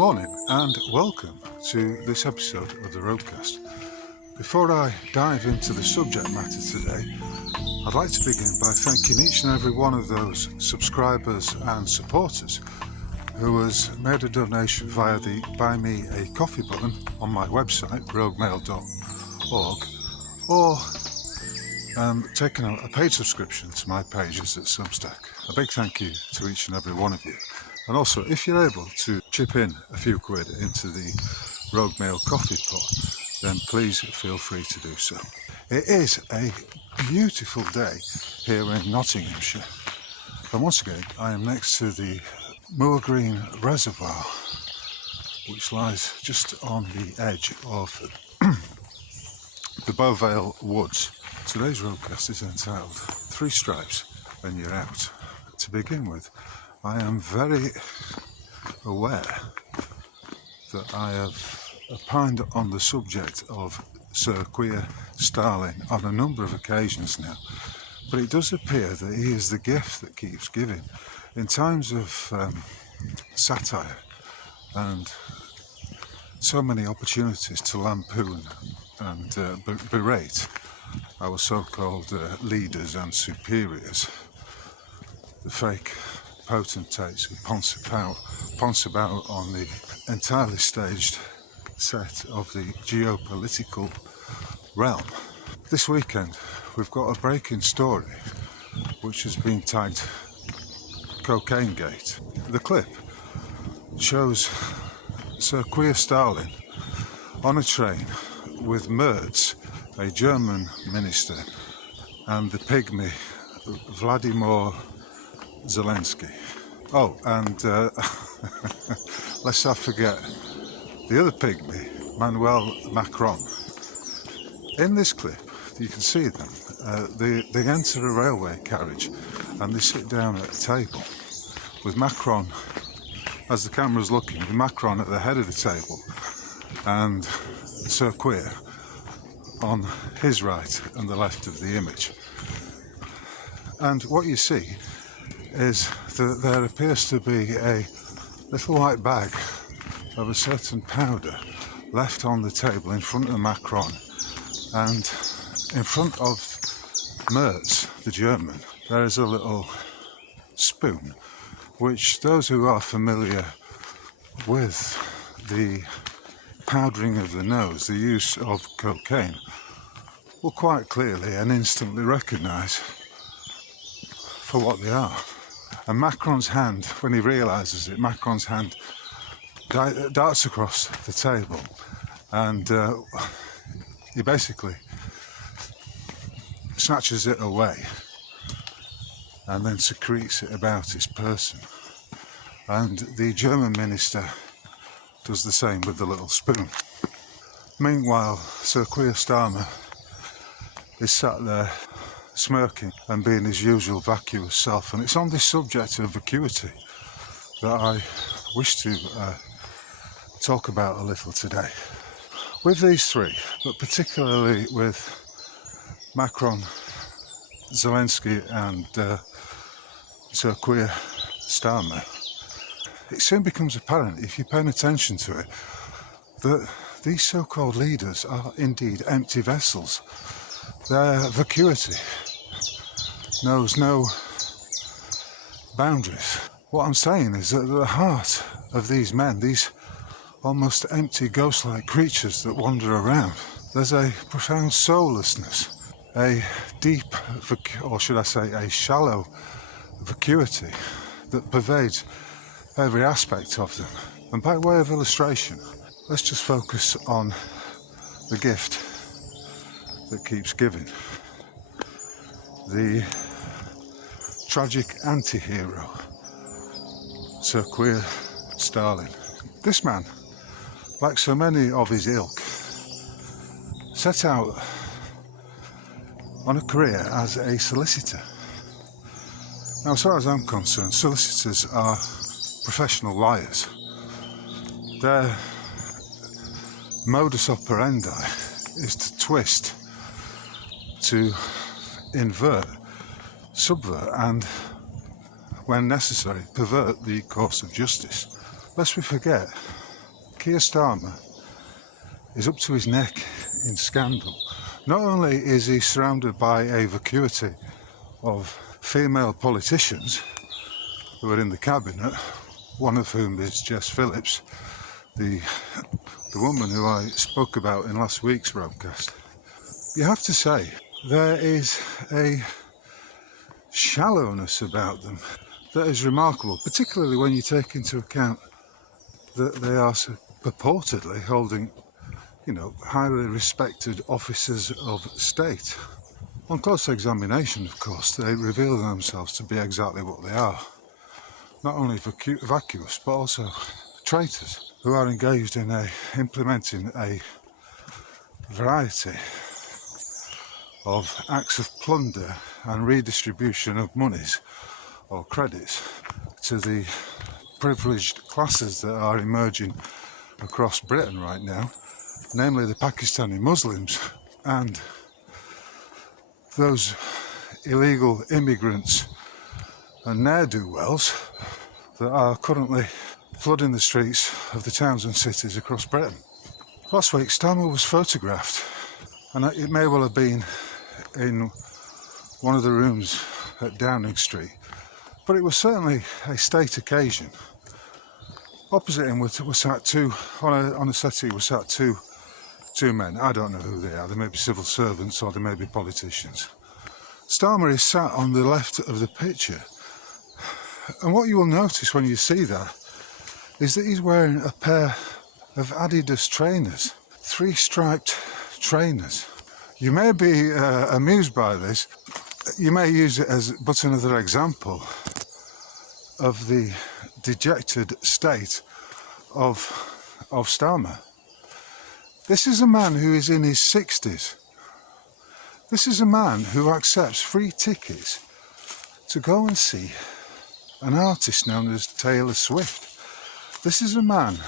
morning and welcome to this episode of the Roadcast. Before I dive into the subject matter today, I'd like to begin by thanking each and every one of those subscribers and supporters who has made a donation via the Buy Me a Coffee button on my website, roguemail.org, or taken a paid subscription to my pages at Substack. A big thank you to each and every one of you. And also, if you're able to chip in a few quid into the Rogue Mail coffee pot, then please feel free to do so. It is a beautiful day here in Nottinghamshire. And once again, I am next to the Moor Green Reservoir, which lies just on the edge of the Beauvale Woods. Today's roadcast is entitled 3 Stripes and You're Out. To begin with, I am very aware that I have opined on the subject of Sir Keir Starlin on a number of occasions now, but it does appear that he is the gift that keeps giving. In times of satire and so many opportunities to lampoon and berate our so-called leaders and superiors, the fake potentates who ponce about on the entirely staged set of the geopolitical realm. This weekend we've got a breaking story which has been tagged Cocaine Gate. The clip shows Sir Keir Starlin on a train with Merz, a German minister, and the pygmy Vladimir Zelensky. Oh, and lest I forget the other pygmy, Emmanuel Macron. In this clip, you can see them. They enter a railway carriage and they sit down at a table with Macron, as the camera's looking, with Macron at the head of the table and Sir Keir on his right and the left of the image. And what you see is that there appears to be a little white bag of a certain powder left on the table in front of Macron, and in front of Merz, the German, there is a little spoon, which those who are familiar with the powdering of the nose, the use of cocaine, will quite clearly and instantly recognise for what they are. And Macron's hand, when he realises it, Macron's hand darts across the table and he basically snatches it away and then secretes it about his person. And the German minister does the same with the little spoon. Meanwhile, Sir Keir Starmer is sat there smirking and being his usual vacuous self. And it's on this subject of vacuity that I wish to talk about a little today. With these three, but particularly with Macron, Zelensky and Sir Keir Starmer, it soon becomes apparent, if you're paying attention to it, that these so-called leaders are indeed empty vessels. Their vacuity knows no boundaries. What I'm saying is that at the heart of these men, these almost empty ghost-like creatures that wander around, there's a profound soullessness, a deep, or should I say a shallow vacuity that pervades every aspect of them. And by way of illustration, let's just focus on the gift that keeps giving. The tragic anti-hero, Sir Keir Starlin. This man, like so many of his ilk, set out on a career as a solicitor. Now, as far as I'm concerned, solicitors are professional liars. Their modus operandi is to twist, to invert, subvert, and, when necessary, pervert the course of justice. Lest we forget Keir Starmer is up to his neck in scandal. Not only is he surrounded by a vacuity of female politicians who are in the cabinet, one of whom is Jess Phillips, the woman who I spoke about in last week's broadcast. You have to say, there is a shallowness about them that is remarkable, particularly when you take into account that they are purportedly holding, highly respected officers of state. On close examination, of course, they reveal themselves to be exactly what they are. Not only vacuous, but also traitors who are engaged in implementing a variety of acts of plunder and redistribution of monies or credits to the privileged classes that are emerging across Britain right now, namely the Pakistani Muslims and those illegal immigrants and ne'er-do-wells that are currently flooding the streets of the towns and cities across Britain. Last week, Starmer was photographed, and it may well have been in one of the rooms at Downing Street, but it was certainly a state occasion. Opposite him were sat on a settee were sat two men. I don't know who they are. They may be civil servants or they may be politicians. Starmer is sat on the left of the picture, and what you will notice when you see that is that he's wearing a pair of Adidas trainers, 3-striped trainers. You may be amused by this. You may use it as but another example of the dejected state of Starmer. This is a man who is in his 60s. This is a man who accepts free tickets to go and see an artist known as Taylor Swift. This is a man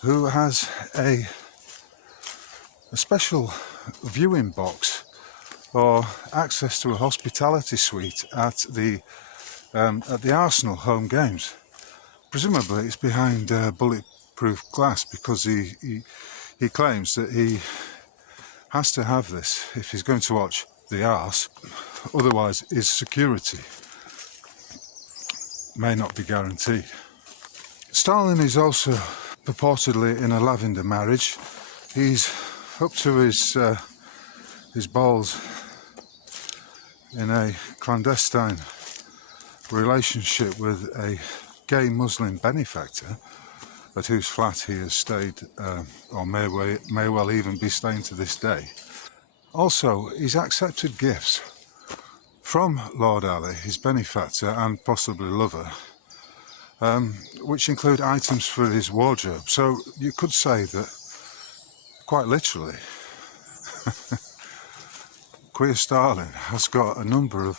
who has a special viewing box or access to a hospitality suite at the Arsenal home games. Presumably it's behind bulletproof glass, because he claims that he has to have this if he's going to watch the Arse, otherwise his security may not be guaranteed. Stalin is also purportedly in a lavender marriage. He's up to his balls in a clandestine relationship with a gay Muslim benefactor at whose flat he has stayed, or may well even be staying to this day. Also, he's accepted gifts from Lord Ali, his benefactor and possibly lover, which include items for his wardrobe. So you could say that, quite literally, Queer Stalin has got a number of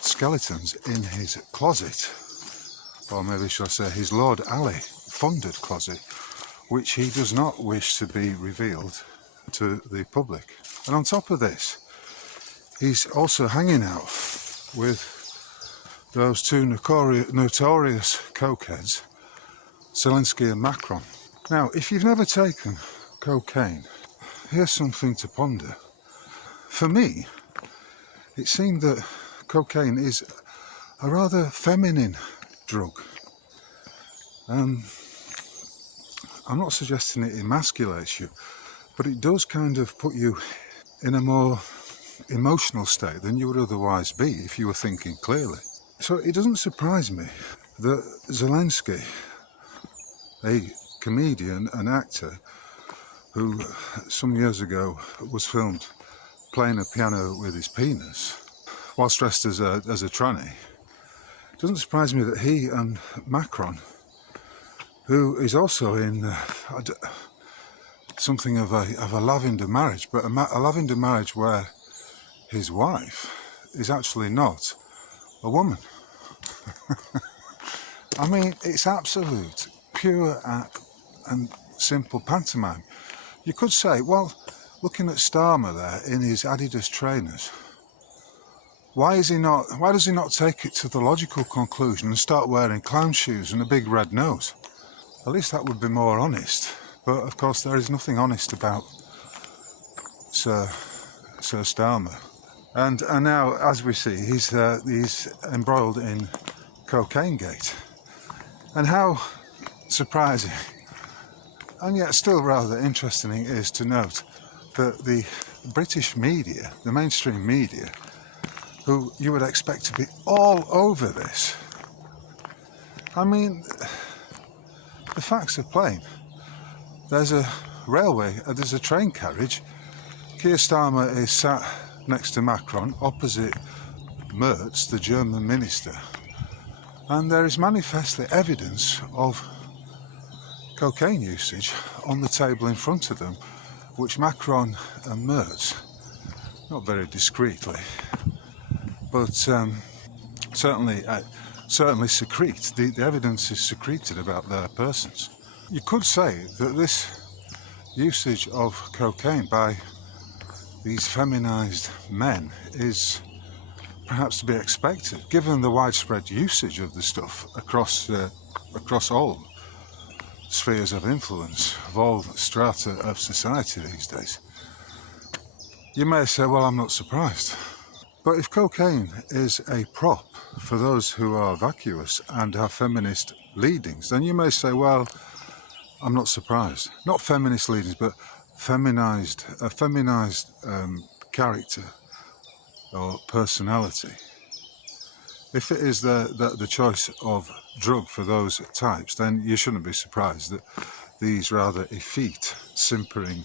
skeletons in his closet, or maybe should I say his Lord Ali funded closet, which he does not wish to be revealed to the public. And on top of this, he's also hanging out with those two notorious cokeheads, Zelensky and Macron. Now, if you've never taken cocaine, here's something to ponder. For me, it seemed that cocaine is a rather feminine drug. I'm not suggesting it emasculates you, but it does kind of put you in a more emotional state than you would otherwise be if you were thinking clearly. So it doesn't surprise me that Zelensky, a comedian and actor who some years ago was filmed playing a piano with his penis whilst dressed as a tranny, it doesn't surprise me that he and Macron, who is also in something of a lavender marriage, but a lavender marriage where his wife is actually not a woman. I mean, it's absolute, pure and simple pantomime. You could say, well, looking at Starmer there in his Adidas trainers, why does he not take it to the logical conclusion and start wearing clown shoes and a big red nose? At least that would be more honest. But of course there is nothing honest about Sir Starmer. And now, as we see, he's embroiled in Cocaine Gate. And how surprising, and yet still rather interesting it is to note that the British media, the mainstream media, who you would expect to be all over this, I mean, the facts are plain. There's a railway, there's a train carriage. Keir Starmer is sat next to Macron, opposite Merz, the German minister, and there is manifestly evidence of cocaine usage on the table in front of them, which Macron and Merz, not very discreetly, but certainly secrete. The evidence is secreted about their persons. You could say that this usage of cocaine by these feminised men is perhaps to be expected, given the widespread usage of the stuff across all spheres of influence, of all strata of society these days. You may say, well, I'm not surprised. But if cocaine is a prop for those who are vacuous and have feminist leadings, then you may say, well, I'm not surprised. Not feminist leadings, but a feminized character or personality. If it is the choice of drug for those types, then you shouldn't be surprised that these rather effete, simpering,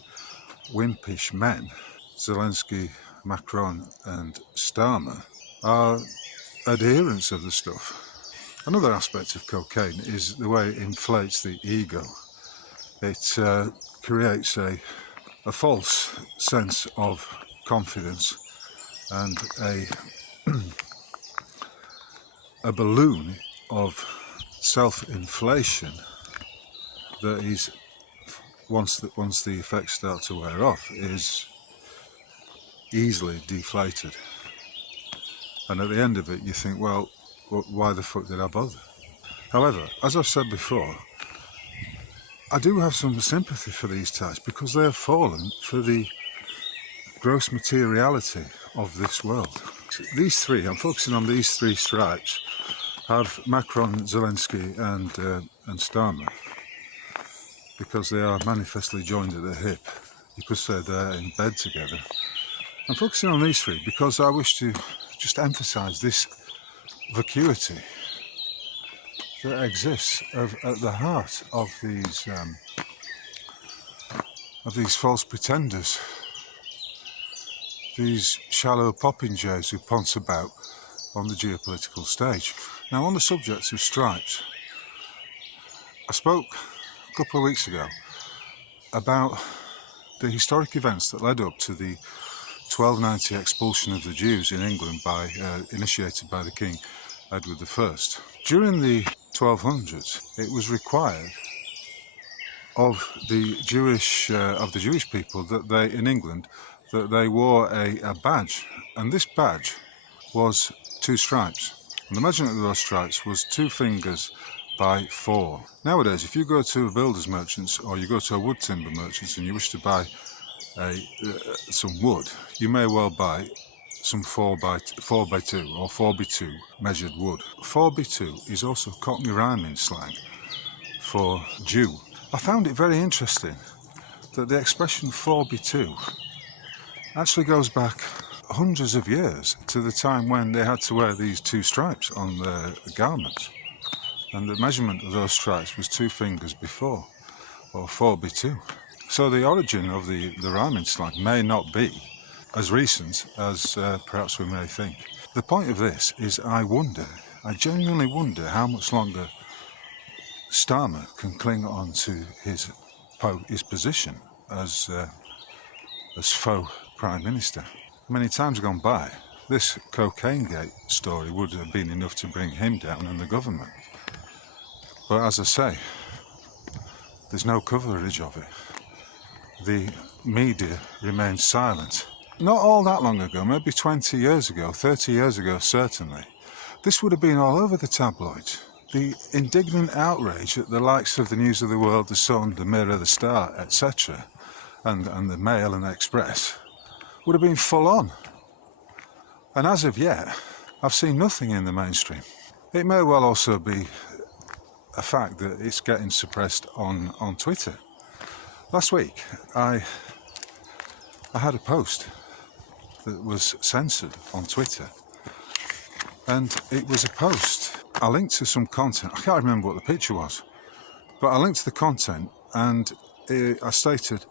wimpish men, Zelensky, Macron and Starmer, are adherents of the stuff. Another aspect of cocaine is the way it inflates the ego. It creates a false sense of confidence and a balloon of self-inflation that is, once the effects start to wear off, is easily deflated. And at the end of it you think, well, why the fuck did I bother? However, as I've said before, I do have some sympathy for these types because they have fallen for the gross materiality of this world. These three, I'm focusing on these three stripes, have Macron, Zelensky and Starmer, because they are manifestly joined at the hip. You could say they're in bed together. I'm focusing on these three because I wish to just emphasise this vacuity that exists at the heart of these false pretenders, these shallow popinjays who ponce about on the geopolitical stage. Now, on the subject of stripes, I spoke a couple of weeks ago about the historic events that led up to the 1290 expulsion of the Jews in England initiated by the King Edward I. During the 1200s, it was required of the Jewish people that they, in England, that they wore a badge, and this badge was 2 stripes, and the measurement of those stripes was 2 fingers by 4. Nowadays, if you go to a builder's merchant's or you go to a wood timber merchant's and you wish to buy some wood, you may well buy some 4x2 or 4x2 measured wood. 4x2 is also Cockney rhyming slang for Jew. I found it very interesting that the expression 4x2 actually goes back hundreds of years to the time when they had to wear these 2 stripes on their garments, and the measurement of those stripes was 2 fingers before, or 4x2. So the origin of the rhyming slang may not be as recent as perhaps we may think. The point of this is I genuinely wonder how much longer Starmer can cling on to his position as faux Prime Minister. Many times gone by, this Cocaine Gate story would have been enough to bring him down and the government. But as I say, there's no coverage of it. The media remains silent. Not all that long ago, maybe 20 years ago, 30 years ago certainly, this would have been all over the tabloids. the indignant outrage at the likes of the News of the World, the Sun, the Mirror, the Star, etc., and the Mail and Express would have been full on. And as of yet, I've seen nothing in the mainstream. It may well also be a fact that it's getting suppressed on Twitter. Last week, I had a post that was censored on Twitter, and it was a post. I linked to some content. I can't remember what the picture was, but I linked to the content, and I stated,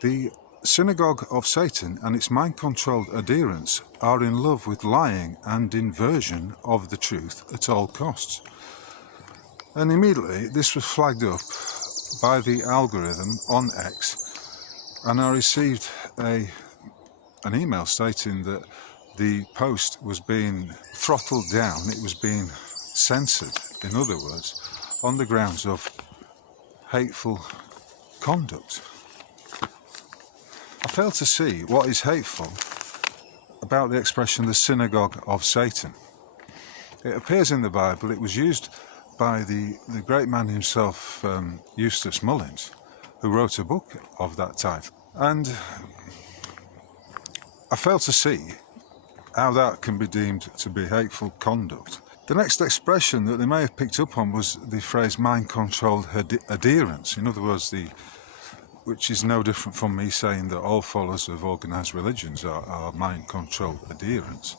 the Synagogue of Satan and its mind-controlled adherents are in love with lying and inversion of the truth at all costs. And immediately this was flagged up by the algorithm on X, and I received an email stating that the post was being throttled down, it was being censored, in other words, on the grounds of hateful conduct. I fail to see what is hateful about the expression the Synagogue of Satan. It appears in the Bible. It was used by the great man himself, Eustace Mullins, who wrote a book of that type. And I fail to see how that can be deemed to be hateful conduct. The next expression that they may have picked up on was the phrase mind-controlled adherence. In other words, which is no different from me saying that all followers of organised religions are mind-controlled adherents.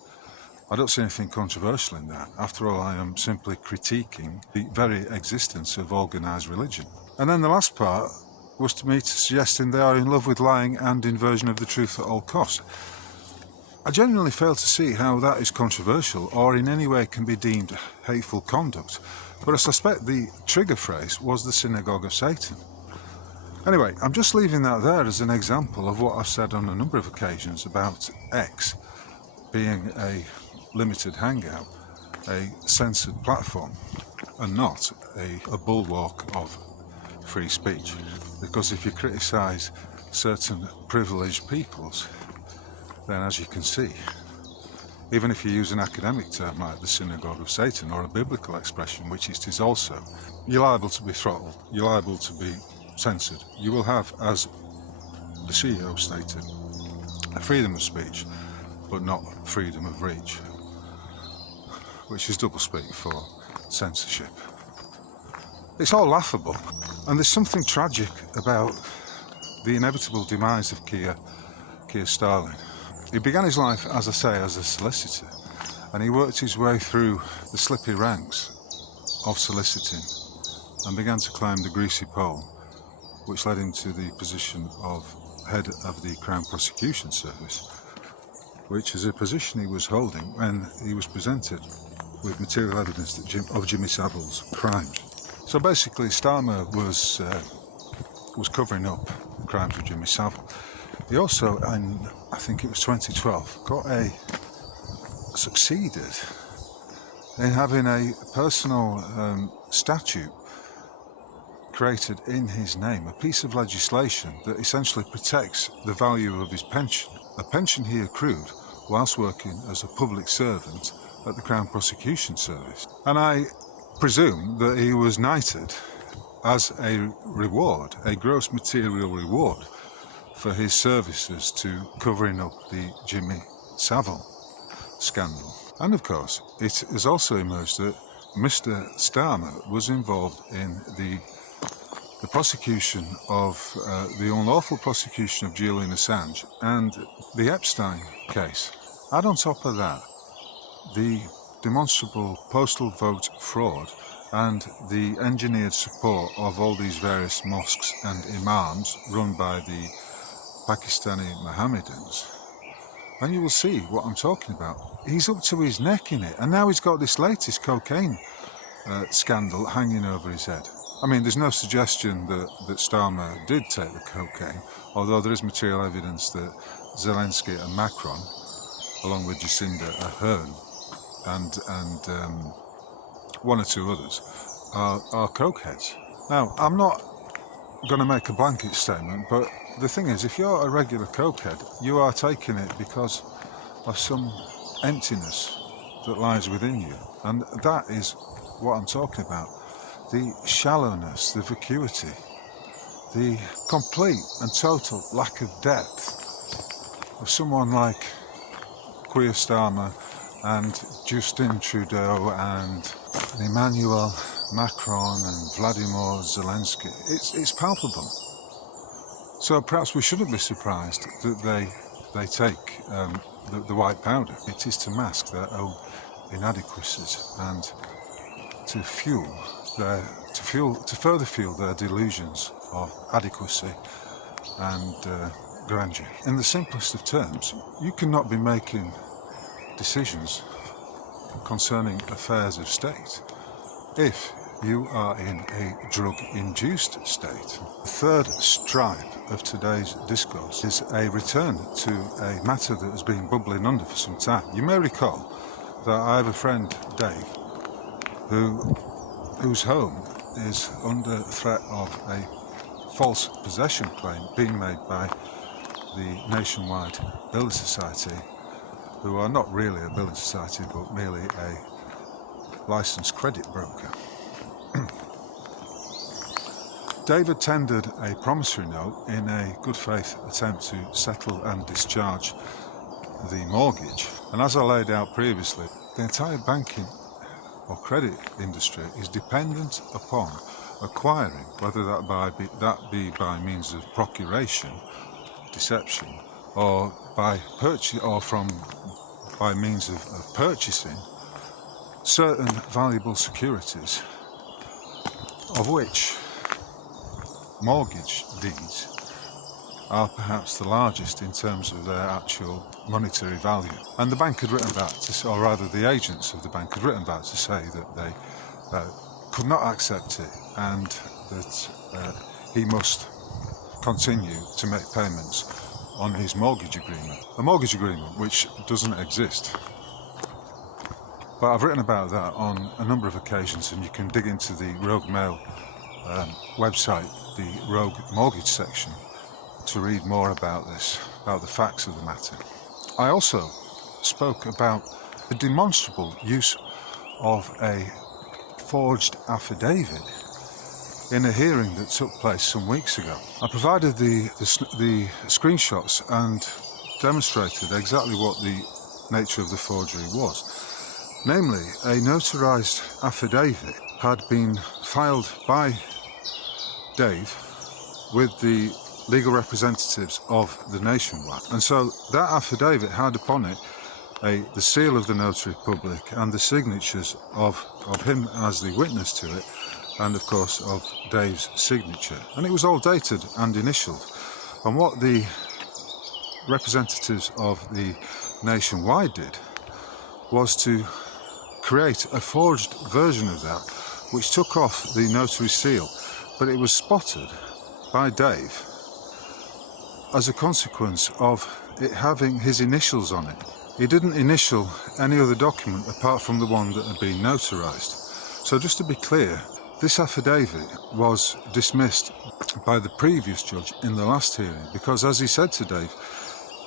I don't see anything controversial in that. After all, I am simply critiquing the very existence of organised religion. And then the last part was to me suggesting they are in love with lying and inversion of the truth at all costs. I genuinely fail to see how that is controversial or in any way can be deemed hateful conduct, but I suspect the trigger phrase was the Synagogue of Satan. Anyway, I'm just leaving that there as an example of what I've said on a number of occasions about X being a limited hangout, a censored platform, and not a bulwark of free speech. Because if you criticise certain privileged peoples, then as you can see, even if you use an academic term like the Synagogue of Satan or a biblical expression, which it is also, you're liable to be throttled, you're liable to be censored. You will have, as the CEO stated, a freedom of speech, but not freedom of reach, which is doublespeak for censorship. It's all laughable, and there's something tragic about the inevitable demise of Keir Starling. He began his life, as I say, as a solicitor, and he worked his way through the slippery ranks of soliciting and began to climb the greasy pole, which led him to the position of head of the Crown Prosecution Service, which is a position he was holding when he was presented with material evidence of Jimmy Savile's crimes. So basically, Starmer was covering up the crimes of Jimmy Savile. He also, in I think it was 2012, succeeded in having a personal statute created in his name, a piece of legislation that essentially protects the value of his pension, a pension he accrued whilst working as a public servant at the Crown Prosecution Service. And I presume that he was knighted as a reward, a gross material reward, for his services to covering up the Jimmy Savile scandal. And of course, it has also emerged that Mr. Starmer was involved in the prosecution of the unlawful prosecution of Julian Assange and the Epstein case. Add on top of that the demonstrable postal vote fraud and the engineered support of all these various mosques and imams run by the Pakistani Mohammedans, and you will see what I'm talking about. He's up to his neck in it, and now he's got this latest cocaine scandal hanging over his head. I mean, there's no suggestion that Starmer did take the cocaine, although there is material evidence that Zelensky and Macron, along with Jacinda Ardern and one or two others, are cokeheads. Now, I'm not going to make a blanket statement, but the thing is, if you're a regular cokehead, you are taking it because of some emptiness that lies within you, and that is what I'm talking about. The shallowness, the vacuity, the complete and total lack of depth of someone like Keir Starmer and Justin Trudeau and Emmanuel Macron and Vladimir Zelensky. It's palpable. So perhaps we shouldn't be surprised that they take the white powder. It is to mask their own inadequacies and to further fuel their delusions of adequacy and grandeur. In the simplest of terms, you cannot be making decisions concerning affairs of state if you are in a drug-induced state. The third stripe of today's discourse is a return to a matter that has been bubbling under for some time. You may recall that I have a friend, Dave, whose home is under threat of a false possession claim being made by the Nationwide Building Society, who are not really a building society but merely a licensed credit broker. David tendered a promissory note in a good faith attempt to settle and discharge the mortgage, and as I laid out previously, the entire banking or credit industry is dependent upon acquiring, whether that be by means of procuration, deception, or by means of purchasing certain valuable securities, of which mortgage deeds are perhaps the largest in terms of their actual monetary value. And the bank had written back or rather the agents of the bank had written back to say that they could not accept it and that he must continue to make payments on his mortgage agreement. A mortgage agreement which doesn't exist. But I've written about that on a number of occasions, and you can dig into the Rogue Mail website, the Rogue Mortgage section, to read more about this, about the facts of the matter. I also spoke about the demonstrable use of a forged affidavit in a hearing that took place some weeks ago. I provided the screenshots and demonstrated exactly what the nature of the forgery was. Namely, a notarized affidavit had been filed by Dave with the legal representatives of the Nationwide, and so that affidavit had upon it the seal of the notary public and the signatures of him as the witness to it, and of course of Dave's signature, and it was all dated and initialed. And what the representatives of the Nationwide did was to create a forged version of that which took off the notary seal, but it was spotted by Dave as a consequence of it having his initials on it. He didn't initial any other document apart from the one that had been notarized. So just to be clear, this affidavit was dismissed by the previous judge in the last hearing because, as he said to Dave,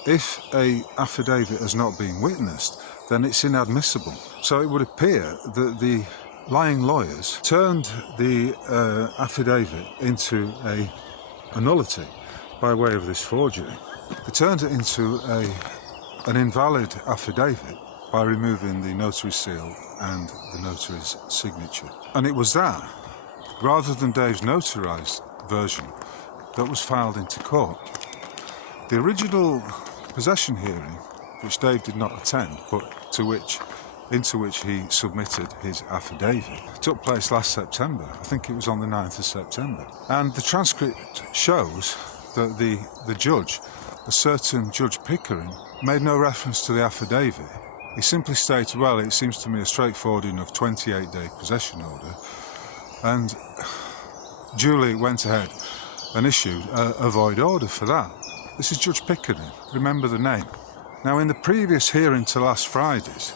if a affidavit has not been witnessed, then it's inadmissible. So it would appear that the lying lawyers turned the affidavit into a nullity by way of this forgery. They turned it into an invalid affidavit by removing the notary seal and the notary's signature. And it was that, rather than Dave's notarized version, that was filed into court. The original possession hearing, which Dave did not attend, but into which he submitted his affidavit, took place last September. I think it was on the 9th of September. And the transcript shows that the judge, a certain Judge Pickering, made no reference to the affidavit. He simply stated, well, it seems to me a straightforward enough 28-day possession order, and duly went ahead and issued a void order for that. This is Judge Pickering, remember the name. Now, in the previous hearing to last Friday's,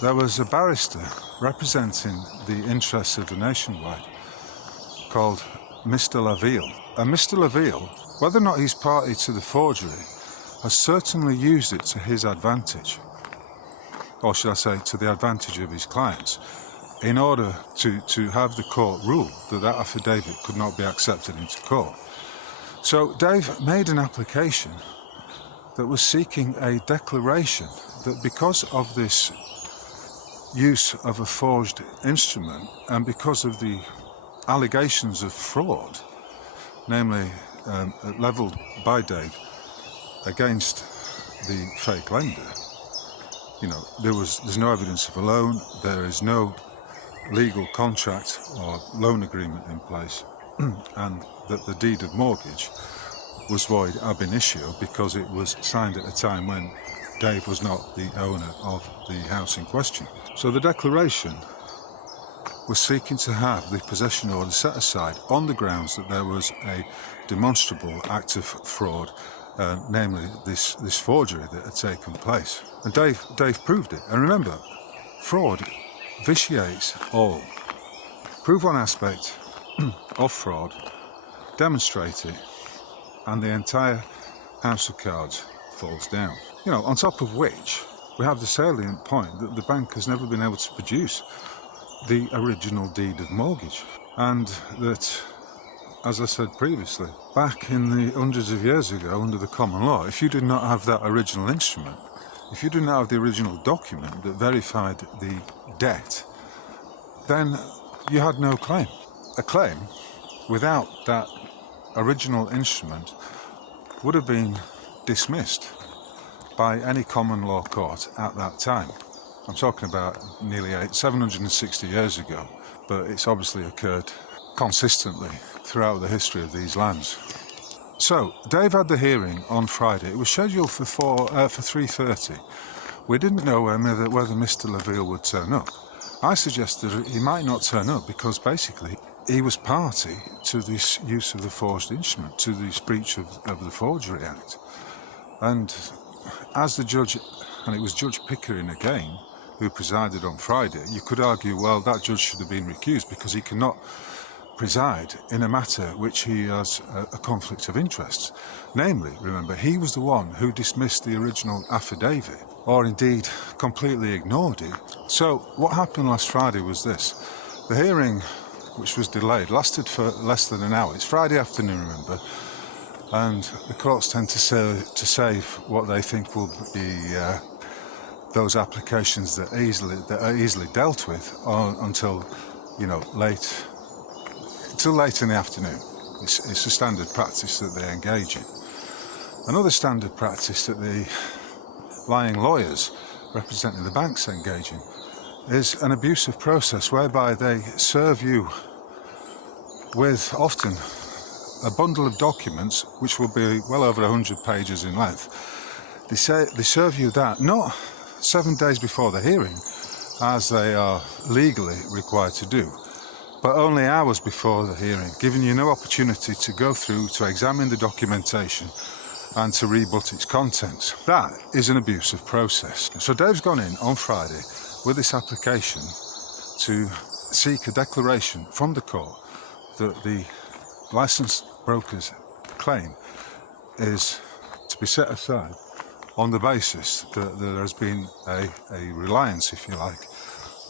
there was a barrister representing the interests of the Nationwide called Mr. Laville. And Mr. Laville, whether or not he's party to the forgery, has certainly used it to his advantage, or should I say to the advantage of his clients, in order to have the court rule that that affidavit could not be accepted into court. So Dave made an application that was seeking a declaration that because of this use of a forged instrument and because of the allegations of fraud, namely levelled by Dave against the fake lender, you know, there's no evidence of a loan, there is no legal contract or loan agreement in place, and that the deed of mortgage was void ab initio because it was signed at a time when Dave was not the owner of the house in question. So the declaration was seeking to have the possession order set aside on the grounds that there was a demonstrable act of fraud, namely this forgery that had taken place. And Dave proved it. And remember, fraud vitiates all. Prove one aspect of fraud, demonstrate it, and the entire house of cards falls down. You know, on top of which, we have the salient point that the bank has never been able to produce the original deed of mortgage. And that, as I said previously, back in the hundreds of years ago under the common law, if you did not have that original instrument, if you did not have the original document that verified the debt, then you had no claim. A claim without that original instrument would have been dismissed by any common law court at that time. I'm talking about nearly 760 years ago, but it's obviously occurred consistently throughout the history of these lands. So Dave had the hearing on Friday. It was scheduled for 3:30. We didn't know whether Mr. LaVille would turn up. I suggested he might not turn up because basically he was party to this use of the forged instrument, to this breach of the Forgery Act. And as the judge, and it was Judge Pickering again who presided on Friday, you could argue, well, that judge should have been recused because he cannot preside in a matter which he has a conflict of interests. Namely, remember, he was the one who dismissed the original affidavit, or indeed completely ignored it. So what happened last Friday was this. The hearing, which was delayed, lasted for less than an hour. It's Friday afternoon, remember, and the courts tend to save what they think will be those applications that are easily dealt with until, you know, late in the afternoon. It's a standard practice that they engage in. Another standard practice that the lying lawyers representing the banks engage in is an abusive process whereby they serve you with often a bundle of documents which will be well over 100 pages in length. They serve you that not 7 days before the hearing, as they are legally required to do, but only hours before the hearing, giving you no opportunity to go through, to examine the documentation and to rebut its contents. That is an abusive process. So Dave's gone in on Friday with this application to seek a declaration from the court that the licensed broker's claim is to be set aside on the basis that there has been a reliance, if you like,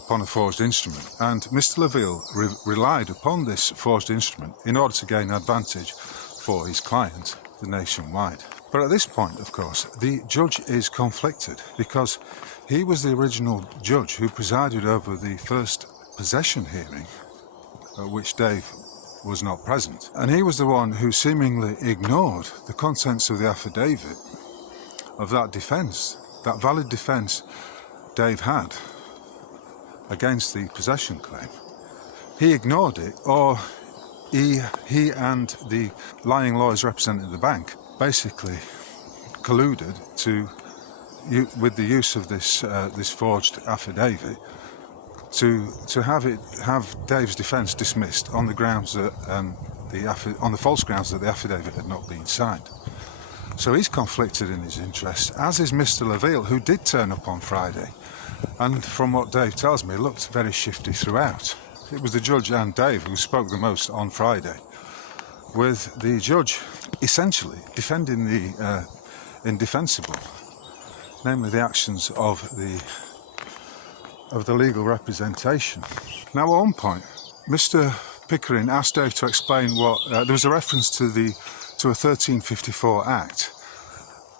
upon a forged instrument. And Mr. LaVille relied upon this forged instrument in order to gain advantage for his client, the Nationwide. But at this point, of course, the judge is conflicted because he was the original judge who presided over the first possession hearing, at which Dave was not present. And he was the one who seemingly ignored the contents of the affidavit of that defence, that valid defence Dave had against the possession claim. He ignored it, or he and the lying lawyers representing the bank basically colluded with the use of this forged affidavit to have Dave's defence dismissed on the grounds that on the false grounds that the affidavit had not been signed. So he's conflicted in his interests, as is Mr. LaVille, who did turn up on Friday, and from what Dave tells me, looked very shifty throughout. It was the judge and Dave who spoke the most on Friday, with the judge essentially defending the indefensible, namely the actions of the of the legal representation. Now, at one point, Mr. Pickering asked Dave to explain what there was a reference to a 1354 Act,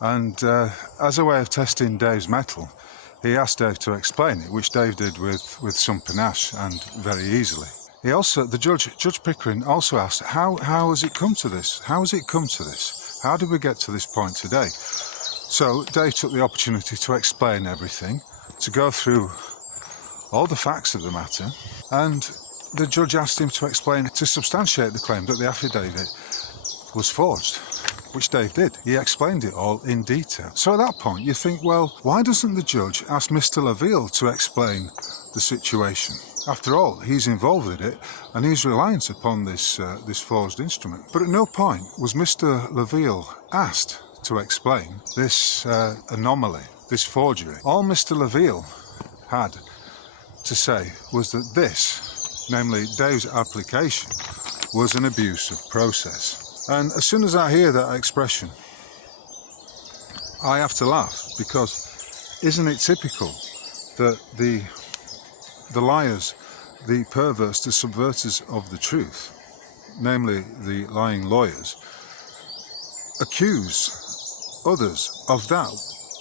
and as a way of testing Dave's mettle, he asked Dave to explain it, which Dave did with some panache and very easily. He also, Judge Pickering also asked, how has it come to this? How has it come to this? How did we get to this point today? So Dave took the opportunity to explain everything, to go through all the facts of the matter, and the judge asked him to explain, to substantiate the claim that the affidavit was forged, which Dave did. He explained it all in detail. So at that point you think, well, why doesn't the judge ask Mr. Laville to explain the situation? After all, he's involved in it and he's reliant upon this forged instrument. But at no point was Mr. Laville asked to explain this anomaly, this forgery. All Mr. Laville had to say was that this, namely Dave's application, was an abuse of process. And as soon as I hear that expression, I have to laugh, because isn't it typical that the liars, the perverse, the subverters of the truth, namely the lying lawyers, accuse others of that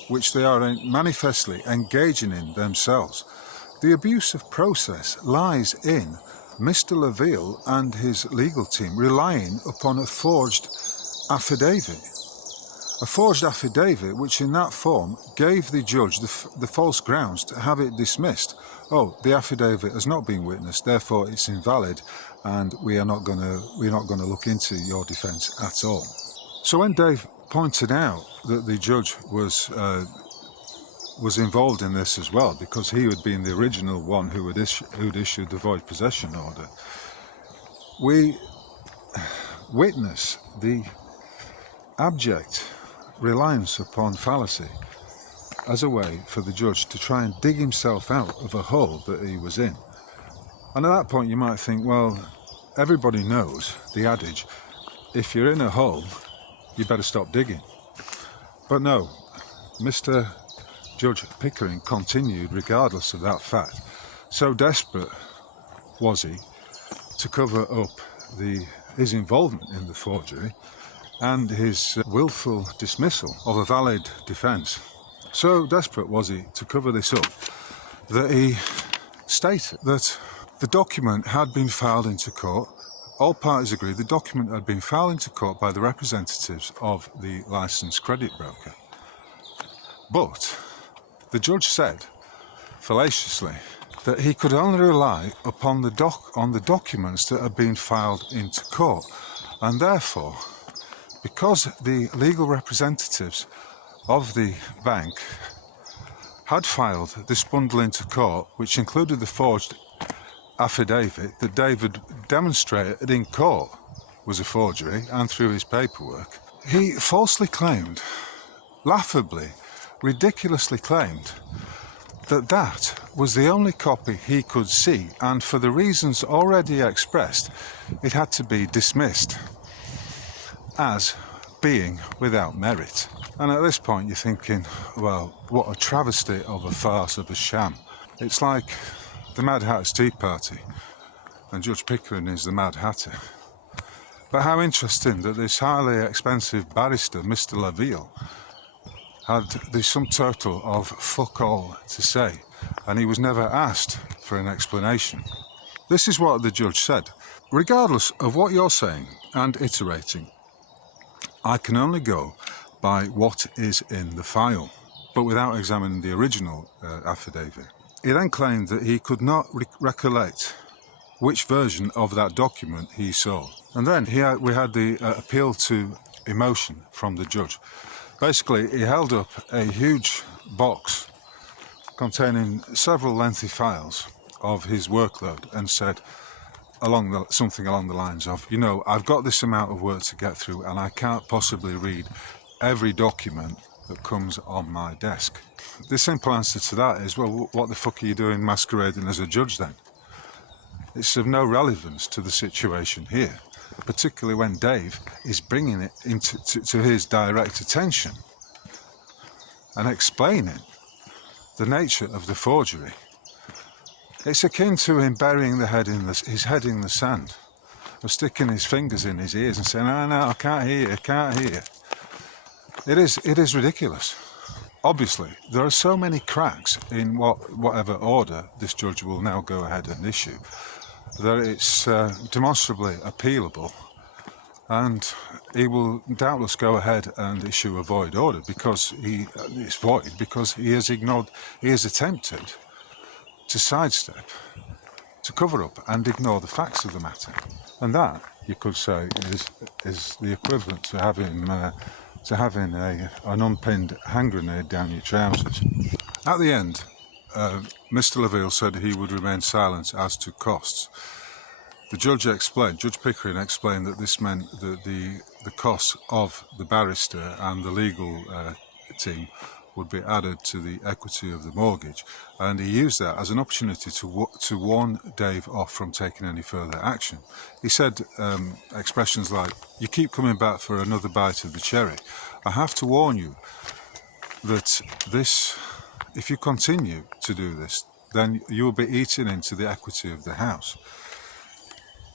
which they are manifestly engaging in themselves? The abuse of process lies in Mr. Laville and his legal team relying upon a forged affidavit. A forged affidavit which in that form gave the judge the false grounds to have it dismissed. Oh, the affidavit has not been witnessed, therefore it's invalid, and we're not going to look into your defence at all. So when Dave pointed out that the judge was involved in this as well, because he had been the original one who'd issued the void possession order, we witness the abject reliance upon fallacy as a way for the judge to try and dig himself out of a hole that he was in. And at that point you might think, well, everybody knows the adage, if you're in a hole, you better stop digging. But no, Mr. Judge Pickering continued regardless of that fact. So desperate was he to cover up his involvement in the forgery and his willful dismissal of a valid defence. So desperate was he to cover this up that he stated that the document had been filed into court. All parties agreed the document had been filed into court by the representatives of the licensed credit broker. But the judge said, fallaciously, that he could only rely upon the documents that had been filed into court, and therefore, because the legal representatives of the bank had filed this bundle into court, which included the forged affidavit that David demonstrated in court was a forgery, and through his paperwork, he falsely claimed, laughably, ridiculously claimed, that was the only copy he could see, and for the reasons already expressed, it had to be dismissed as being without merit. And at this point you're thinking, well, what a travesty of a farce, of a sham. It's like the Mad Hatter's Tea Party, and Judge Pickering is the Mad Hatter. But how interesting that this highly expensive barrister, Mr. Laville, had the sum total of fuck all to say, and he was never asked for an explanation. This is what the judge said. Regardless of what you're saying and iterating, I can only go by what is in the file, but without examining the original affidavit. He then claimed that he could not recollect which version of that document he saw. And then we had the appeal to emotion from the judge. Basically, he held up a huge box containing several lengthy files of his workload and said something along the lines of, you know, I've got this amount of work to get through and I can't possibly read every document that comes on my desk. The simple answer to that is, well, what the fuck are you doing masquerading as a judge then? It's of no relevance to the situation here, particularly when Dave is bringing it to his direct attention and explaining the nature of the forgery It's akin to him burying his head in the sand, or sticking his fingers in his ears and saying, "Oh no, I can't hear you, I can't hear you." It is ridiculous. Obviously, there are so many cracks in whatever order this judge will now go ahead and issue that it's demonstrably appealable, and he will doubtless go ahead and issue a void order because it's void because he has attempted to sidestep, to cover up and ignore the facts of the matter, and that, you could say, is the equivalent to having an unpinned hand grenade down your trousers. At the end, Mr. Laville said he would remain silent as to costs. The Judge Pickering explained that this meant that the costs of the barrister and the legal team would be added to the equity of the mortgage, and he used that as an opportunity to warn Dave off from taking any further action. He said expressions like, "You keep coming back for another bite of the cherry. I have to warn you that if you continue to do this, then you will be eating into the equity of the house."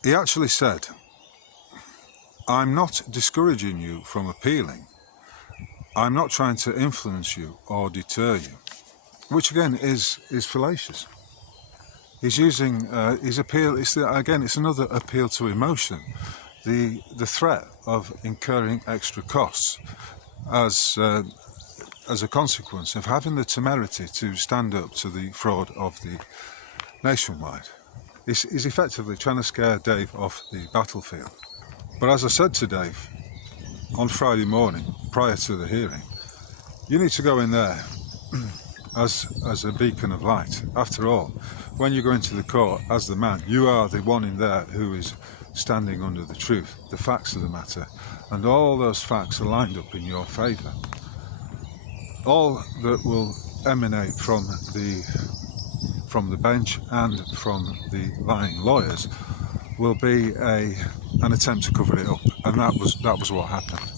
He actually said, "I'm not discouraging you from appealing. I'm not trying to influence you or deter you," which again is fallacious. He's using his appeal. It's another appeal to emotion, the threat of incurring extra costs as a consequence of having the temerity to stand up to the fraud of the Nationwide. He's effectively trying to scare Dave off the battlefield. But as I said to Dave on Friday morning, prior to the hearing, you need to go in there as a beacon of light. After all, when you go into the court as the man, you are the one in there who is standing under the truth, the facts of the matter, and all those facts are lined up in your favour. All that will emanate from the bench and from the lying lawyers will be an attempt to cover it up, and that was what happened.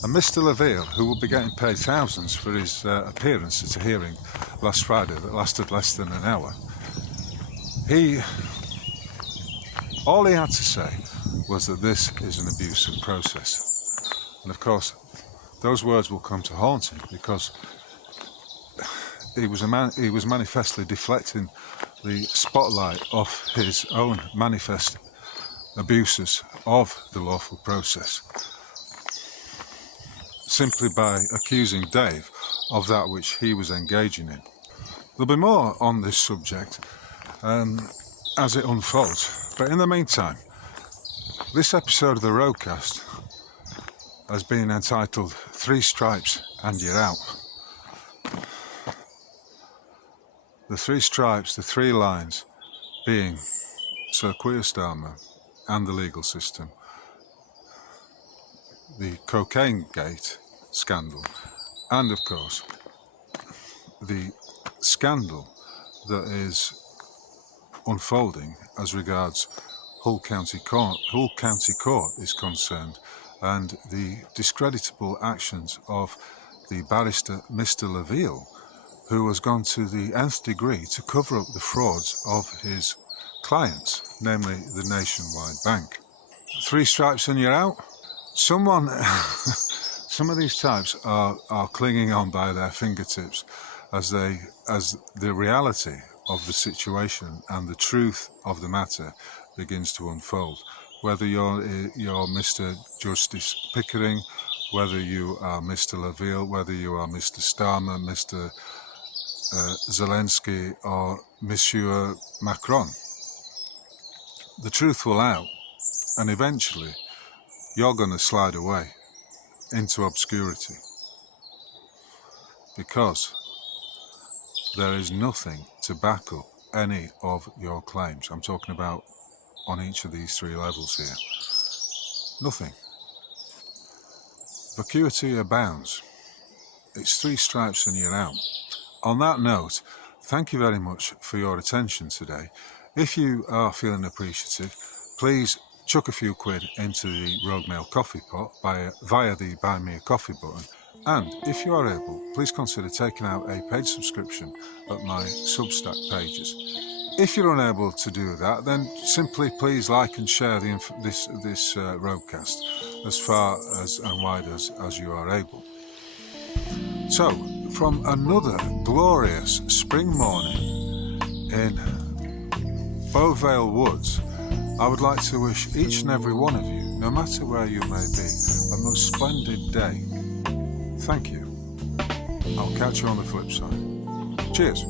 And Mr. Laville, who will be getting paid thousands for his appearance at a hearing last Friday that lasted less than an hour, all he had to say was that this is an abusive process. And of course, those words will come to haunt him, because he was manifestly deflecting the spotlight off his own manifest abuses of the lawful process, simply by accusing Dave of that which he was engaging in. There'll be more on this subject as it unfolds, but in the meantime, this episode of the Roadcast has been entitled 3 Stripes and You're Out. The 3 stripes, the 3 lines, being Sir Keir Starmer and the legal system, the cocaine gate scandal, and of course the scandal that is unfolding as regards Hull County Court is concerned, and the discreditable actions of the barrister Mr. Laville, who has gone to the nth degree to cover up the frauds of his clients, namely the Nationwide Bank. 3 stripes and you're out. Some of these types are clinging on by their fingertips as the reality of the situation and the truth of the matter begins to unfold. Whether you're Mr. Justice Pickering, whether you are Mr. Laville, whether you are Mr. Starmer, Mr. Zelensky, or Monsieur Macron, the truth will out, and eventually you're going to slide away into obscurity, because there is nothing to back up any of your claims. I'm talking about on each of these 3 levels here. Nothing. Vacuity abounds. It's 3 stripes and you're out. On that note, thank you very much for your attention today. If you are feeling appreciative, please chuck a few quid into the Rogue Mail coffee pot via the Buy Me a Coffee button, And if you are able, please consider taking out a paid subscription at my Substack pages. If you're unable to do that, then simply please like and share this roadcast as far as and wide as you are able. So, from another glorious spring morning in Beauvale Woods, I would like to wish each and every one of you, no matter where you may be, a most splendid day. Thank you. I'll catch you on the flip side. Cheers.